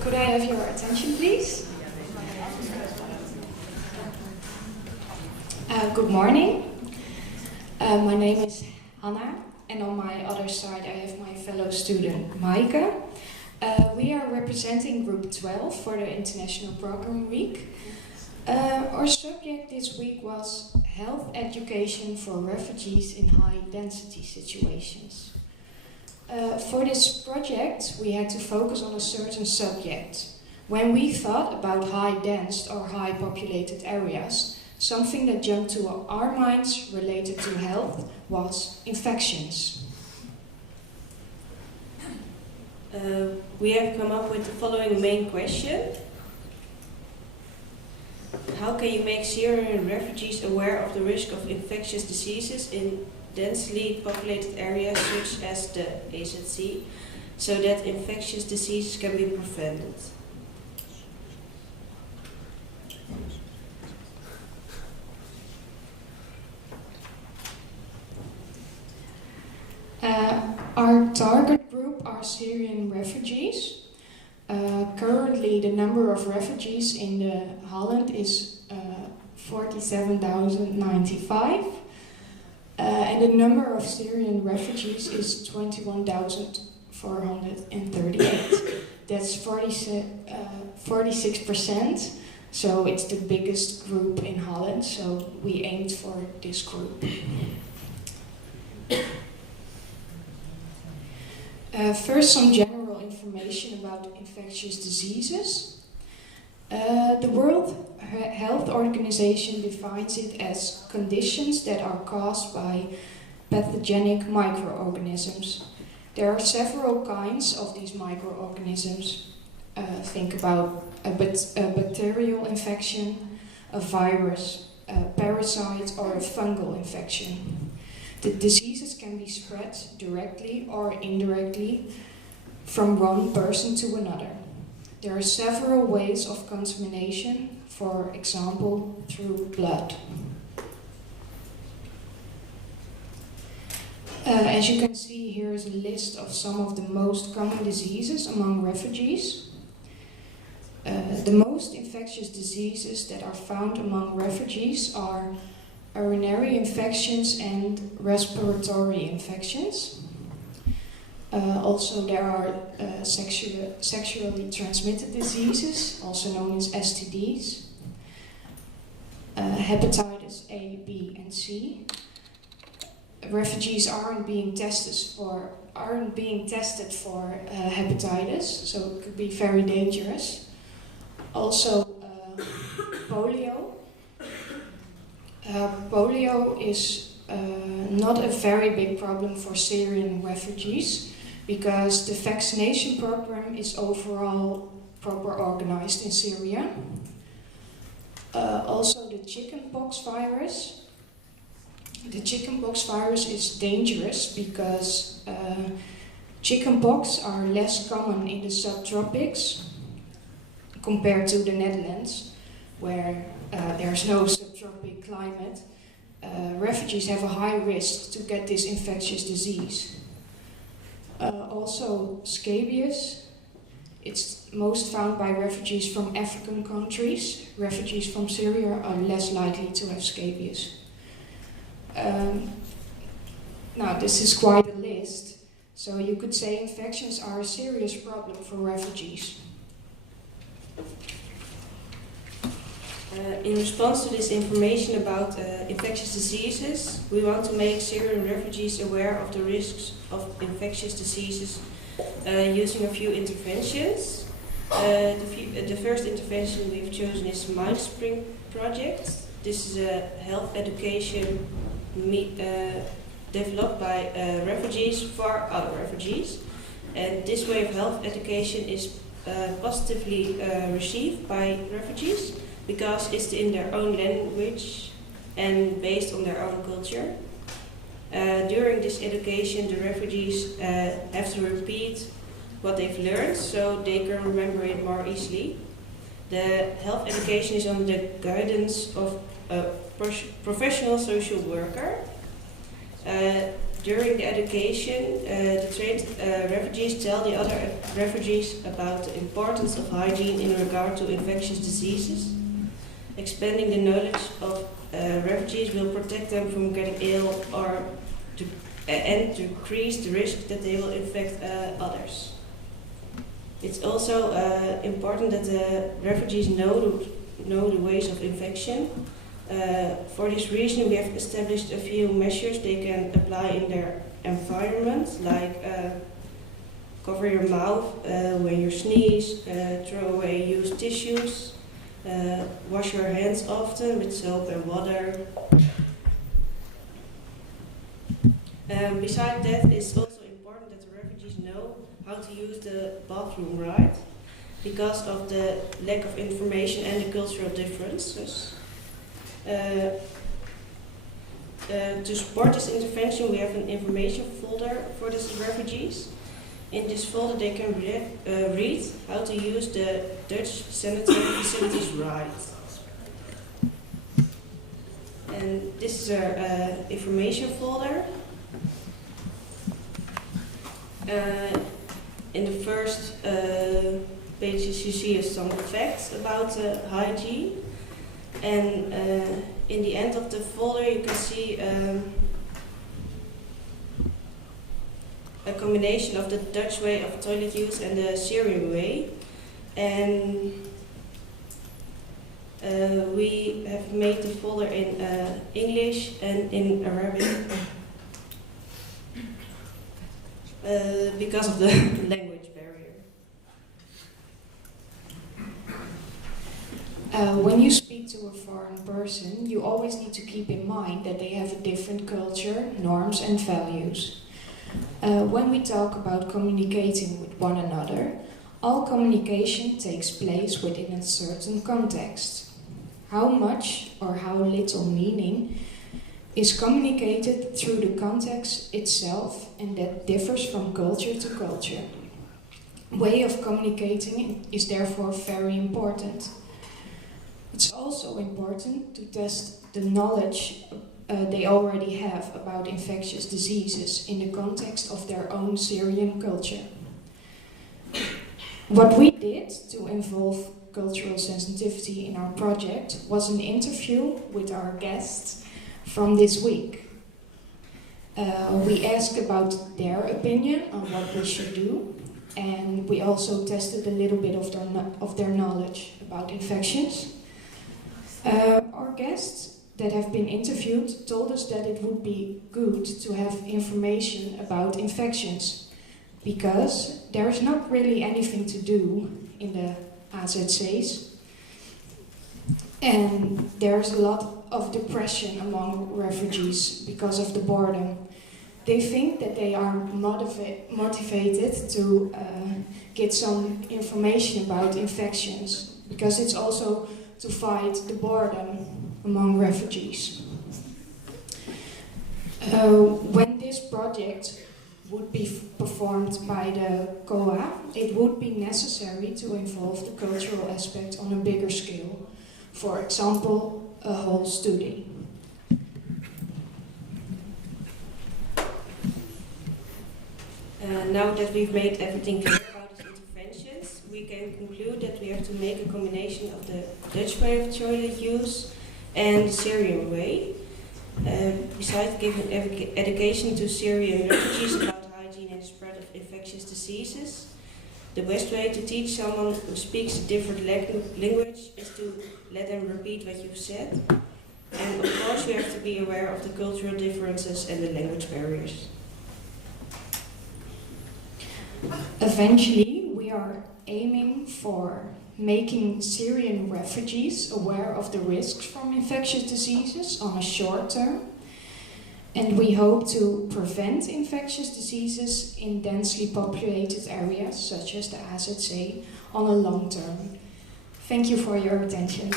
Could I have your attention, please? Good morning. My name is Hannah, and on my other side I have my fellow student, Maaike. We are representing Group 12 for the International Programming Week. Our subject this week was health education for refugees in high-density situations. For this project, we had to focus on a certain subject. When we thought about high-dense or high-populated areas, something that jumped to our minds related to health was infections. We have come up with the following main question. How can you make Syrian refugees aware of the risk of infectious diseases in densely populated areas such as the AZC, so that infectious diseases can be prevented? Our target group are Syrian refugees. Currently, the number of refugees in the Holland is 47,095, and the number of Syrian refugees is 21,438. That's 46%. So it's the biggest group in Holland. So we aimed for this group. First, some general information about infectious diseases. The World Health Organization defines it as conditions that are caused by pathogenic microorganisms. There are several kinds of these microorganisms. Think about a bacterial infection, a virus, a parasite, or a fungal infection. The diseases can be spread directly or indirectly from one person to another. There are several ways of contamination, for example, through blood. As you can see, here is a list of some of the most common diseases among refugees. The most infectious diseases that are found among refugees are urinary infections and respiratory infections. Also, there are sexually transmitted diseases, also known as STDs, hepatitis A, B, and C. Refugees aren't being tested for hepatitis, so it could be very dangerous. Also, polio. Polio is not a very big problem for Syrian refugees because the vaccination program is overall proper organized in Syria. Also, the chickenpox virus. The chickenpox virus is dangerous because chickenpox are less common in the subtropics compared to the Netherlands, where there's no subtropic climate. Refugees have a high risk to get this infectious disease. Also, scabies. It's most found by refugees from African countries. Refugees from Syria are less likely to have scabies. Now, this is quite a list. So you could say infections are a serious problem for refugees. In response to this information about infectious diseases, we want to make Syrian refugees aware of the risks of infectious diseases using a few interventions. The first intervention we've chosen is Mindspring project. This is a health education developed by refugees for other refugees. And this way of health education is positively received by refugees, because it's in their own language and based on their own culture. During this education, the refugees have to repeat what they've learned so they can remember it more easily. The health education is under the guidance of a professional social worker. During the education, the trained refugees tell the other refugees about the importance of hygiene in regard to infectious diseases. Expanding the knowledge of refugees will protect them from getting ill and decrease the risk that they will infect others. It's also important that the refugees know the ways of infection. For this reason, we have established a few measures they can apply in their environment, like cover your mouth when you sneeze, throw away used tissues, wash your hands often with soap and water. Besides that, it's also important that the refugees know how to use the bathroom right, because of the lack of information and the cultural differences. To support this intervention, we have an information folder for these refugees. In this folder they can read how to use the Dutch sanitary facilities right. And this is our information folder. In the first pages you see some facts about hygiene. And in the end of the folder you can see a combination of the Dutch way of toilet use and the Syrian way. And we have made the folder in English and in Arabic because of the language barrier. When you speak to a foreign person, you always need to keep in mind that they have a different culture, norms and values. When we talk about communicating with one another, all communication takes place within a certain context. How much or how little meaning is communicated through the context itself, and that differs from culture to culture. Way of communicating is therefore very important. It's also important to test the knowledge they already have about infectious diseases in the context of their own Syrian culture. What we did to involve cultural sensitivity in our project was an interview with our guests from this week. We asked about their opinion on what we should do, and we also tested a little bit of their knowledge about infections. Our guests that have been interviewed told us that it would be good to have information about infections, because there's not really anything to do in the AZC's, and there's a lot of depression among refugees because of the boredom. They think that they are motivated to get some information about infections, because it's also to fight the boredom among refugees. When this project would be performed by the COA, it would be necessary to involve the cultural aspect on a bigger scale. For example, a whole study. Now that we've made everything clear about these interventions, we can conclude that we have to make a combination of the Dutch way of toilet use and the Syrian way. Besides giving education to Syrian refugees about hygiene and the spread of infectious diseases, the best way to teach someone who speaks a different language is to let them repeat what you've said. And of course we have to be aware of the cultural differences and the language barriers. Eventually, we are aiming for making Syrian refugees aware of the risks from infectious diseases on a short term, and we hope to prevent infectious diseases in densely populated areas such as the AZC on a long term. Thank you for your attention.